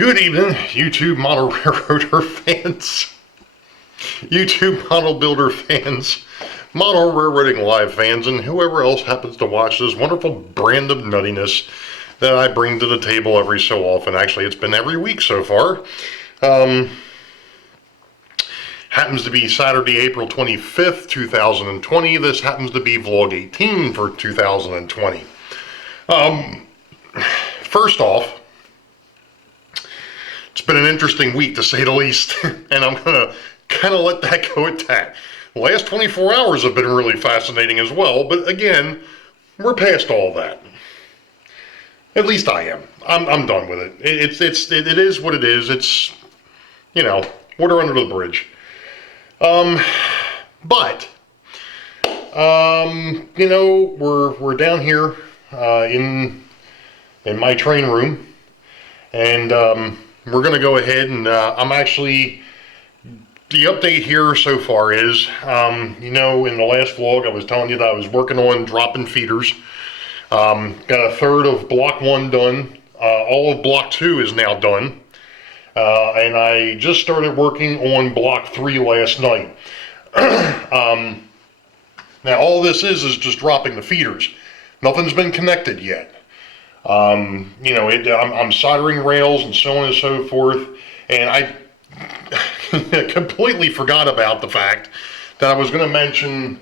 Good evening, YouTube model railroader fans, YouTube model builder fans, model railroading live fans, and whoever else happens to watch this wonderful brand of nuttiness that I bring to the table every so often. Actually, it's been every week so far. Happens to be Saturday, April 25th, 2020. This happens to be vlog 18 for 2020. First off, it's been an interesting week to say the least, and I'm gonna kind of let that go at that. The last 24 hours have been really fascinating as well, but again, we're past all that. At least I am. I'm done with it. It is what it is. It's, you know, water under the bridge. But you know, we're down here in my train room, and we're going to go ahead and I'm actually, the update here so far is, you know, in the last vlog I was telling you that I was working on dropping feeders. Got a third of block 1 done. All of block 2 is now done. And I just started working on block 3 last night. Now all this is just dropping the feeders. Nothing's been connected yet. You know, I'm soldering rails and so on and so forth, and I completely forgot about the fact that I was going to mention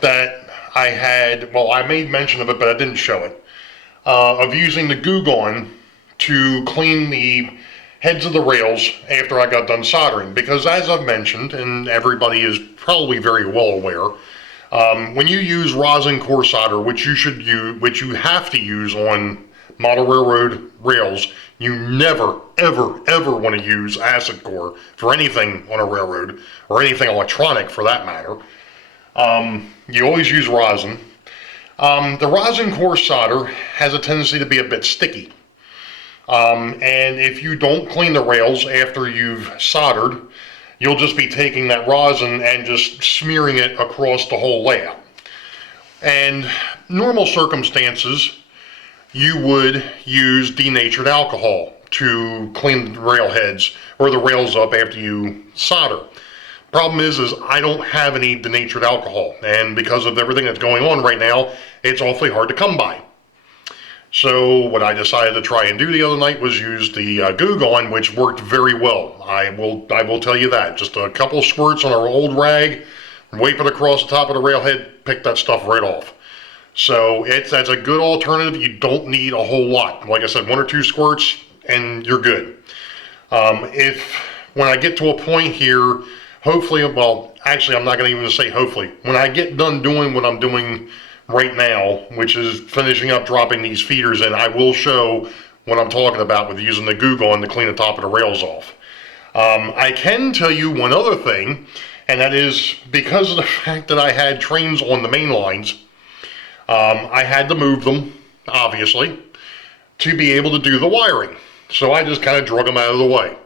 that I had, well, I made mention of it, but I didn't show it, of using the Goo Gone to clean the heads of the rails after I got done soldering, because as I've mentioned, and everybody is probably very well aware, when you use rosin core solder, which you have to use on model railroad rails, you never, ever, ever want to use acid core for anything on a railroad, or anything electronic for that matter. You always use rosin. The rosin core solder has a tendency to be a bit sticky. And if you don't clean the rails after you've soldered, you'll just be taking that rosin and just smearing it across the whole layout. And normal circumstances, you would use denatured alcohol to clean the rail heads or the rails up after you solder. Problem is I don't have any denatured alcohol, and because of everything that's going on right now, it's awfully hard to come by. So what I decided to try and do the other night was use the Goo Gone, which worked very well. I will tell you that. Just a couple squirts on our old rag, wipe it across the top of the railhead, pick that stuff right off. So that's a good alternative. You don't need a whole lot. Like I said, 1 or 2 squirts and you're good. When I get to a point here, hopefully, well, actually I'm not going to even say hopefully. When I get done doing what I'm doing right now, which is finishing up dropping these feeders in, I will show what I'm talking about with using the Goo Gone to clean the top of the rails off. I can tell you one other thing, and that is because of the fact that I had trains on the main lines, I had to move them, obviously, to be able to do the wiring. So I just kind of drug them out of the way.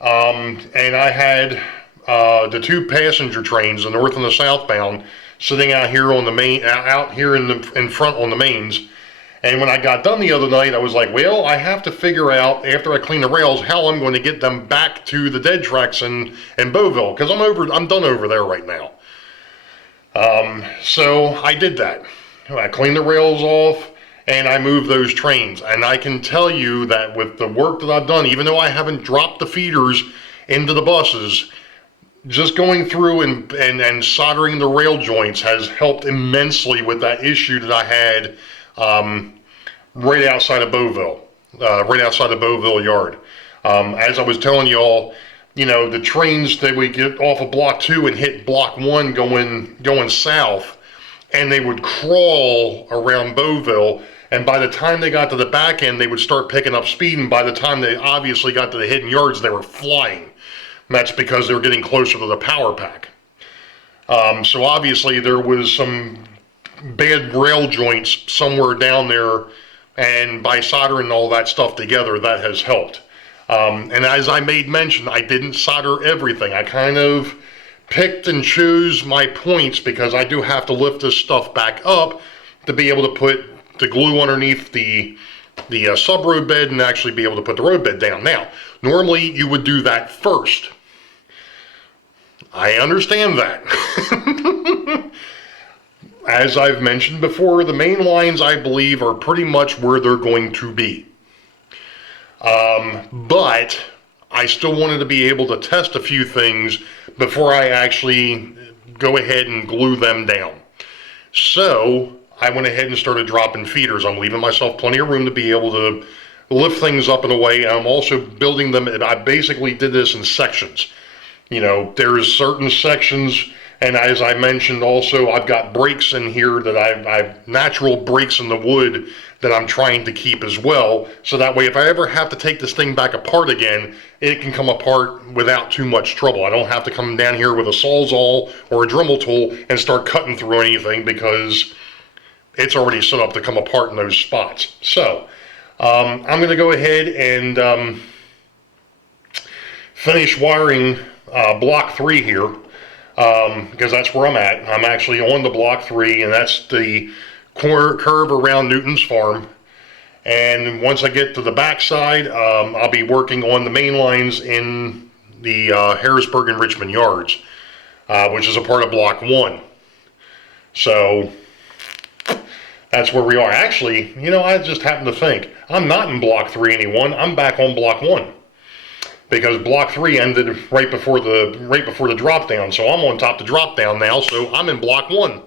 And I had the 2 passenger trains, the north and the southbound, sitting out here on the main, out here in front on the mains. And when I got done the other night, I was like, well, I have to figure out after I clean the rails how I'm going to get them back to the dead tracks in Boeville, because I'm done over there right now. So I did that. I cleaned the rails off and I moved those trains. And I can tell you that with the work that I've done, even though I haven't dropped the feeders into the buses, just going through and soldering the rail joints has helped immensely with that issue that I had right outside of Boeville, right outside the Boeville yard. As I was telling you all, you know, the trains that would get off of block 2 and hit block 1 going south, and they would crawl around Boeville, and by the time they got to the back end, they would start picking up speed, and by the time they obviously got to the hidden yards, they were flying. And that's because they were getting closer to the power pack. So obviously there was some bad rail joints somewhere down there, and by soldering all that stuff together, that has helped. And as I made mention, I didn't solder everything. I kind of picked and chose my points because I do have to lift this stuff back up to be able to put the glue underneath the the sub road bed and actually be able to put the road bed down. Now, normally you would do that first. I understand that. As I've mentioned before, the main lines, I believe, are pretty much where they're going to be. But I still wanted to be able to test a few things before I actually go ahead and glue them down. So I went ahead and started dropping feeders. I'm leaving myself plenty of room to be able to lift things up in a way. I'm also building them. I basically did this in sections. You know, there's certain sections, and as I mentioned also, I've got breaks in here that I've natural breaks in the wood that I'm trying to keep as well. So that way, if I ever have to take this thing back apart again, it can come apart without too much trouble. I don't have to come down here with a Sawzall or a Dremel tool and start cutting through anything because it's already set up to come apart in those spots. So I'm going to go ahead and finish wiring block 3 here, because that's where I'm at. I'm actually on the block 3, and that's the curve around Newton's farm. And once I get to the back side, I'll be working on the main lines in the Harrisburg and Richmond yards, which is a part of block 1. So that's where we are. Actually, you know, I just happened to think, I'm not in block 3 anymore. I'm back on block 1. Because block 3 ended right before the drop down, so I'm on top the drop down now, so I'm in block 1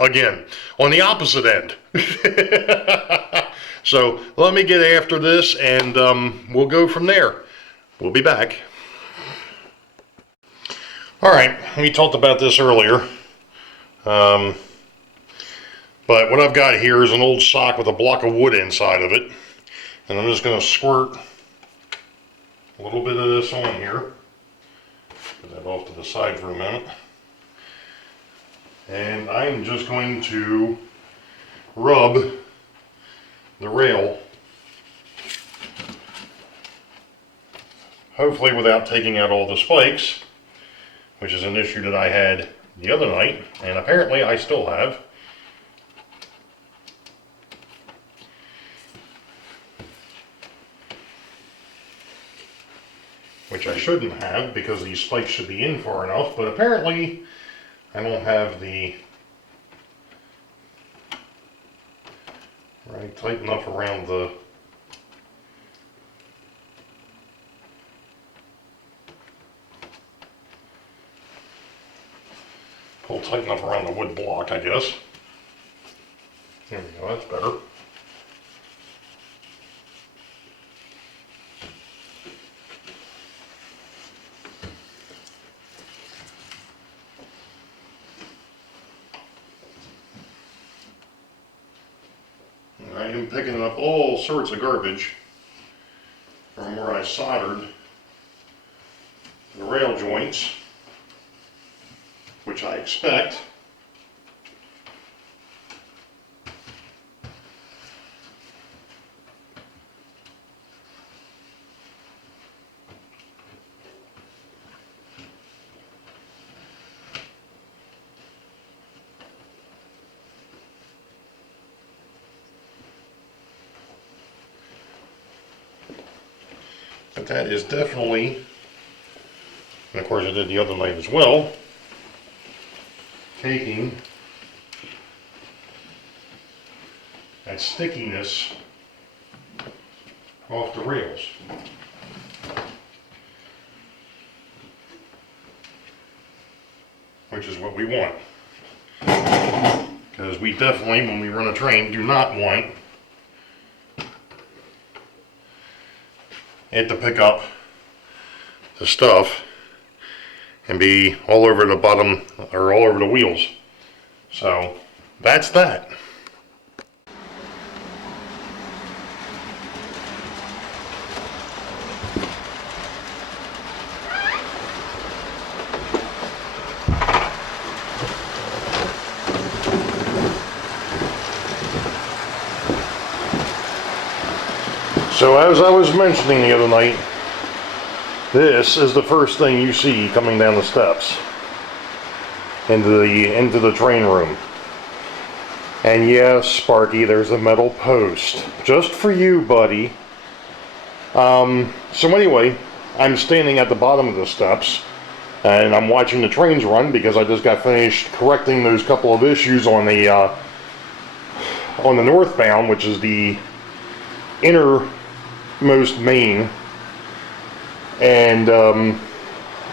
again on the opposite end. So let me get after this, and we'll go from there. We'll be back. All right, we talked about this earlier, but what I've got here is an old sock with a block of wood inside of it, and I'm just going to squirt a little bit of this on here. Put that off to the side for a minute. And I'm just going to rub the rail, hopefully without taking out all the spikes, which is an issue that I had the other night, and apparently I still have. Which I shouldn't have, because these spikes should be in far enough, but apparently I don't have the right tight enough around the pull tight enough around the wood block, I guess. There we go, that's better. I am picking up all sorts of garbage from where I soldered the rail joints, which I expect. But that is definitely, and of course I did the other night as well, taking that stickiness off the rails. Which is what we want. Because we definitely, when we run a train, do not want it to pick up the stuff and be all over the bottom or all over the wheels. So that's that. So as I was mentioning the other night, this is the first thing you see coming down the steps into the train room. And yes, Sparky, there's a metal post. Just for you, buddy. So anyway, I'm standing at the bottom of the steps, and I'm watching the trains run because I just got finished correcting those couple of issues on the northbound, which is the innermost main. And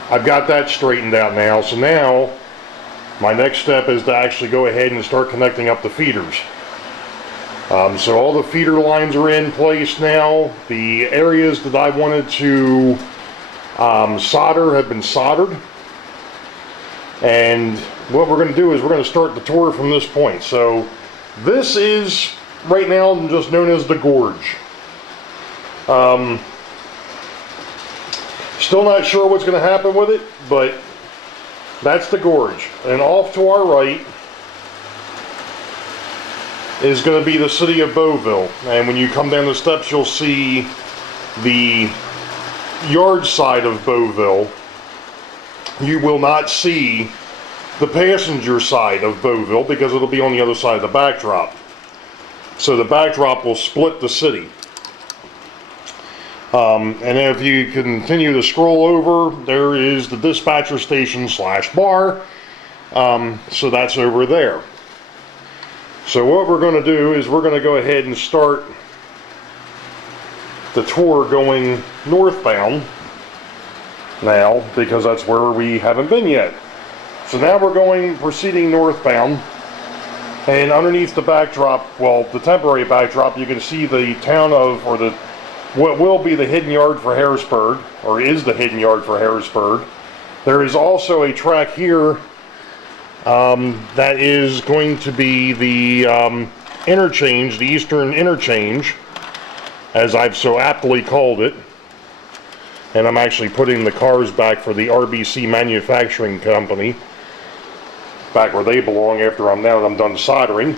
I've got that straightened out now. So now my next step is to actually go ahead and start connecting up the feeders. So all the feeder lines are in place now. The areas that I wanted to solder have been soldered. And what we're going to do is we're going to start the tour from this point. So this is right now just known as the gorge. Still not sure what's going to happen with it, but that's the gorge. And off to our right is going to be the city of Boeville. And when you come down the steps, you'll see the yard side of Boeville. You will not see the passenger side of Boeville because it'll be on the other side of the backdrop. So the backdrop will split the city. And if you continue to scroll over, there is the dispatcher station / bar. So that's over there. So what we're going to do is we're going to go ahead and start the tour going northbound now, because that's where we haven't been yet. So now we're proceeding northbound, and underneath the backdrop, well, the temporary backdrop, you can see the town of, or the what will be the hidden yard for Harrisburg, or is the hidden yard for Harrisburg. There is also a track here that is going to be the interchange, the Eastern Interchange, as I've so aptly called it. And I'm actually putting the cars back for the RBC Manufacturing Company, back where they belong after I'm done soldering.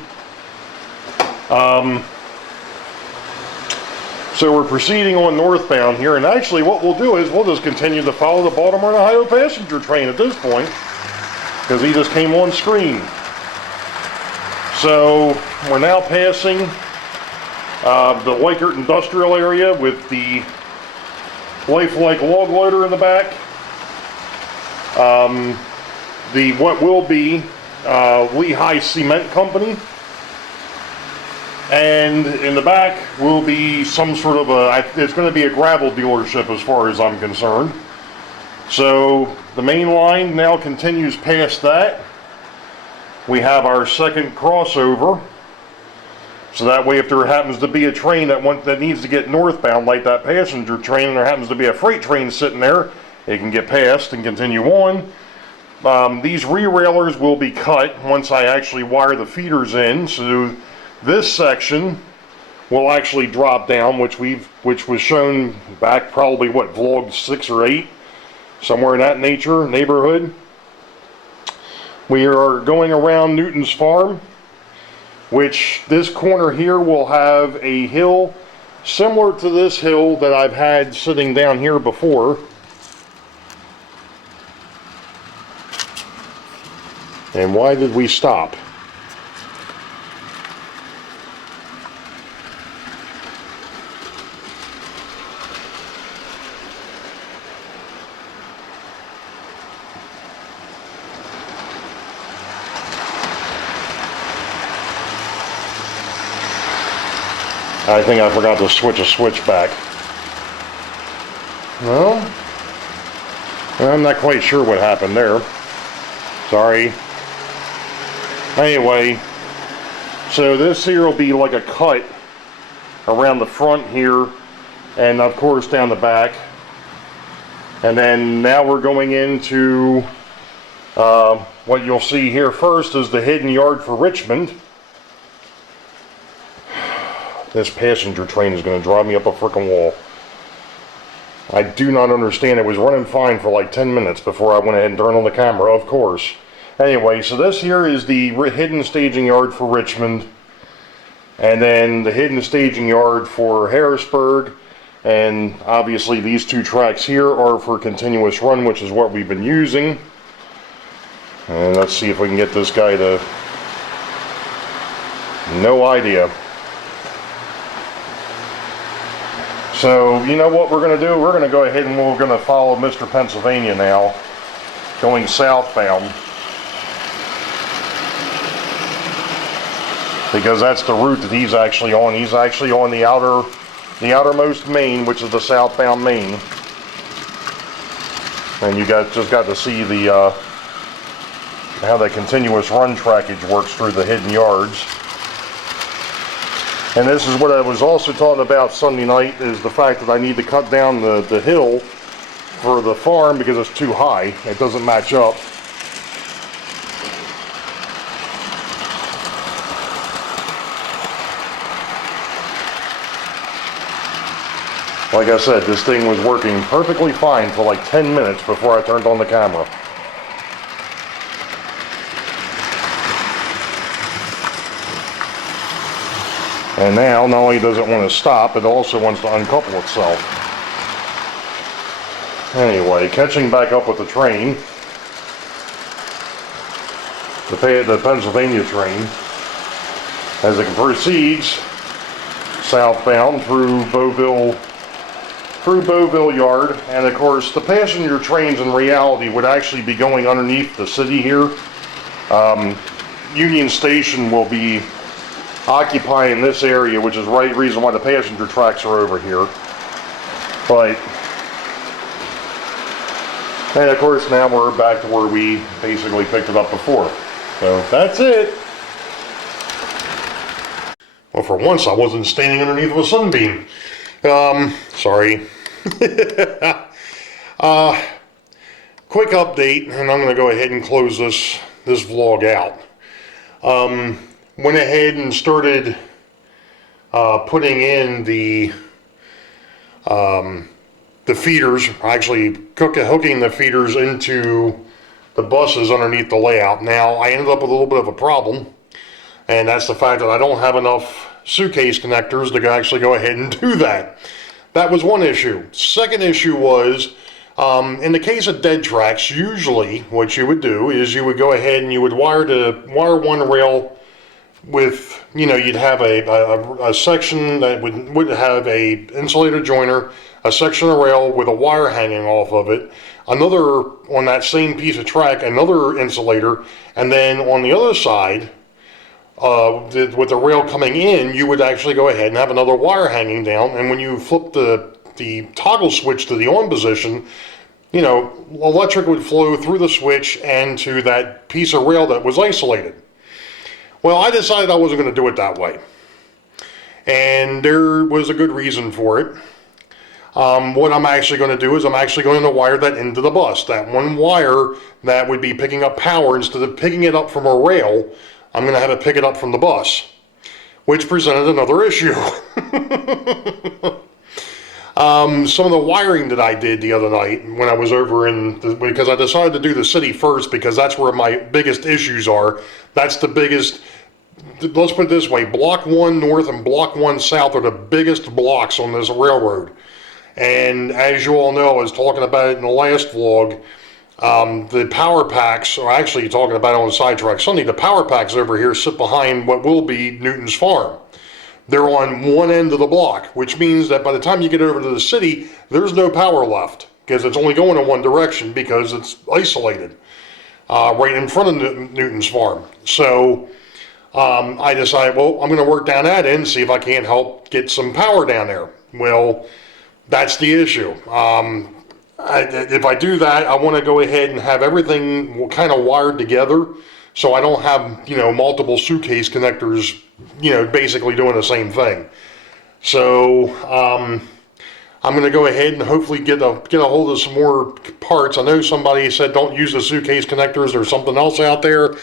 So we're proceeding on northbound here, and actually what we'll do is we'll just continue to follow the Baltimore and Ohio passenger train at this point, because he just came on screen. So we're now passing the Weichert industrial area with the lifelike log loader in the back. What will be Lehigh Cement Company. And in the back will be some sort of it's going to be a gravel dealership as far as I'm concerned. So the main line now continues past that. We have our second crossover. So that way, if there happens to be a train that needs to get northbound, like that passenger train, and there happens to be a freight train sitting there, it can get past and continue on. These re-railers will be cut once I actually wire the feeders in. So this section will actually drop down, which was shown back probably vlog 6 or 8, somewhere in that neighborhood. We are going around Newton's farm, which this corner here will have a hill similar to this hill that I've had sitting down here before. And why did we stop? I think I forgot to switch a switch back. Well, I'm not quite sure what happened there. Sorry. Anyway, so this here will be like a cut around the front here, and of course down the back. And then now we're going into what you'll see here first is the hidden yard for Richmond. This passenger train is going to drive me up a frickin' wall. I do not understand. It was running fine for like 10 minutes before I went ahead and turned on the camera, of course. Anyway, so this here is the hidden staging yard for Richmond. And then the hidden staging yard for Harrisburg. And obviously these two tracks here are for continuous run, which is what we've been using. And let's see if we can get this guy to No idea. So, you know what we're going to do? We're going to go ahead and we're going to follow Mr. Pennsylvania now, going southbound. Because that's the route that he's actually on. He's actually on the outermost main, which is the southbound main. And you just got to see the how that continuous run trackage works through the hidden yards. And this is what I was also talking about Sunday night, is the fact that I need to cut down the hill for the farm because it's too high. It doesn't match up. Like I said, this thing was working perfectly fine for like 10 minutes before I turned on the camera. And now, not only does it want to stop, it also wants to uncouple itself. Anyway, catching back up with the train, the Pennsylvania train, as it proceeds southbound through Boeville Yard, and of course the passenger trains in reality would actually be going underneath the city here. Union Station will be occupying this area, which is the right reason why the passenger tracks are over here. And of course now we're back to where we basically picked it up before. So that's it. Well, for once I wasn't standing underneath of a sunbeam. Sorry. Quick update, and I'm going to go ahead and close this vlog out. Went ahead and started putting in the feeders, actually hooking the feeders into the buses underneath the layout. Now, I ended up with a little bit of a problem, and that's the fact that I don't have enough suitcase connectors to actually go ahead and do that. That was one issue. Second issue was, in the case of dead tracks, usually what you would do is you would go ahead and you would wire one rail with, you'd have a section that would have a insulator joiner, a section of rail with a wire hanging off of it, another on that same piece of track, another insulator, and then on the other side, with the rail coming in, you would actually go ahead and have another wire hanging down, and when you flip the toggle switch to the on position, electric would flow through the switch and to that piece of rail that was isolated. Well, I decided I wasn't going to do it that way, and there was a good reason for it. What I'm actually going to do is I'm actually going to wire that into the bus. That one wire that would be picking up power, instead of picking it up from a rail, I'm going to have it pick it up from the bus, which presented another issue. Some of the wiring that I did the other night when I was over because I decided to do the city first because that's where my biggest issues are. That's the biggest, let's put it this way, Block 1 North and Block 1 South are the biggest blocks on this railroad. And as you all know, I was talking about it in the last vlog, the power packs, or actually talking about it on Sidetrack Sunday, the power packs over here sit behind what will be Newton's farm. They're on one end of the block, which means that by the time you get over to the city, there's no power left, because it's only going in one direction because it's isolated right in front of Newton's farm. So I decided, well, I'm going to work down that end and see if I can't help get some power down there. Well, that's the issue. If I do that, I want to go ahead and have everything kind of wired together so I don't have, multiple suitcase connectors, basically doing the same thing. So I'm going to go ahead and hopefully get a hold of some more parts. I know somebody said don't use the suitcase connectors. There's something else out there.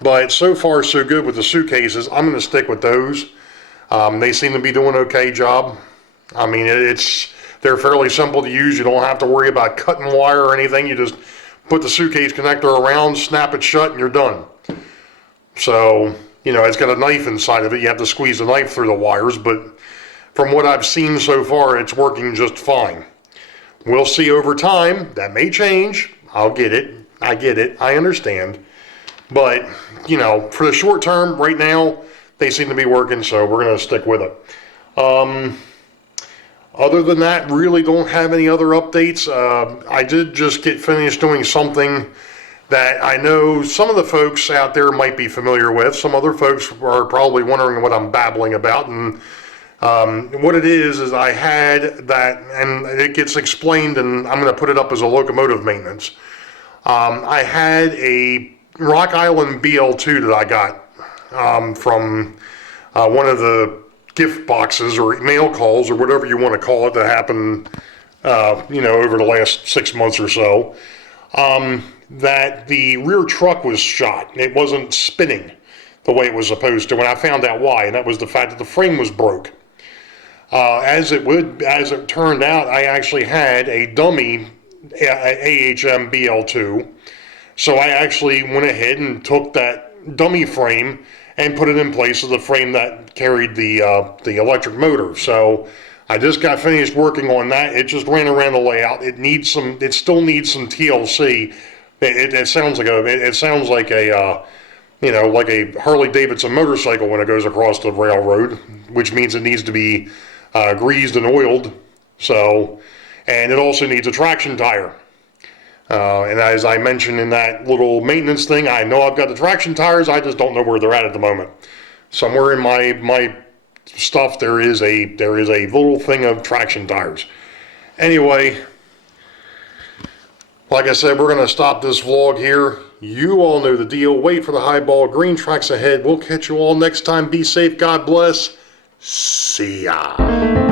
But so far so good with the suitcases. I'm going to stick with those. They seem to be doing an okay job. I mean, they're fairly simple to use. You don't have to worry about cutting wire or anything. You just put the suitcase connector around, snap it shut, and you're done. So, it's got a knife inside of it. You have to squeeze the knife through the wires, but from what I've seen so far, it's working just fine. We'll see over time. That may change. I'll get it. I get it. I understand. But, for the short term, right now, they seem to be working, so we're going to stick with it. Other than that, really don't have any other updates. I did just get finished doing something that I know some of the folks out there might be familiar with. Some other folks are probably wondering what I'm babbling about. And what it is I had that, and it gets explained, and I'm going to put it up as a locomotive maintenance. I had a Rock Island BL2 that I got from one of the gift boxes or mail calls or whatever you want to call it that happened, over the last 6 months or so. That the rear truck was shot. It wasn't spinning the way it was supposed to, and I found out why, and that was the fact that the frame was broke. As it turned out, I actually had a dummy AHM BL2, so I actually went ahead and took that dummy frame and put it in place of the frame that carried the electric motor. So I just got finished working on that. It just ran around the layout. It still needs some TLC. It sounds like a like a Harley Davidson motorcycle when it goes across the railroad, which means it needs to be greased and oiled. So, and it also needs a traction tire. And as I mentioned in that little maintenance thing, I know I've got the traction tires. I just don't know where they're at the moment. Somewhere in my stuff there is a little thing of traction tires. Anyway, like I said, we're going to stop this vlog here. You all know the deal. Wait for the highball. Green tracks ahead. We'll catch you all next time. Be safe. God bless. See ya.